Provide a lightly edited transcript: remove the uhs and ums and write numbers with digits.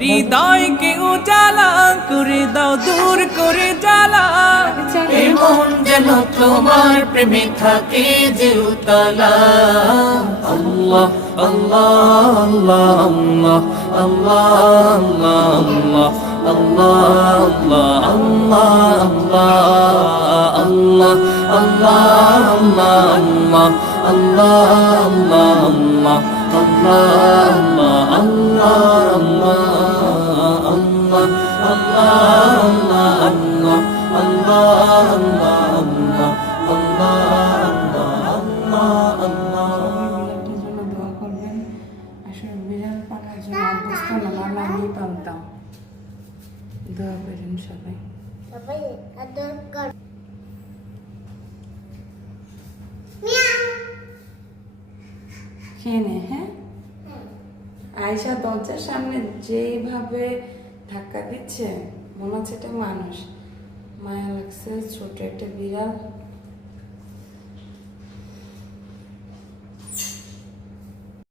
হৃদয়কে উজালা করে দাও, দূর করে জ্বালা। এমন যেন তোমার প্রেমে থাকে যে উতলা। আল্লাহ আল্লাহ আল্লাহ আল্লাহ আল্লাহ আল্লাহ আল্লাহ আল্লাহ আল্লাহ আল্লাহ আল্লাহ সবাই আদর কর। খেয়ে নে, হ্যাঁ। আয়শা দরজার সামনে যেভাবে ধাক্কা দিচ্ছে মনে হচ্ছে এটা মানুষ। মায়া লাগছে, ছোট একটা বিড়াল।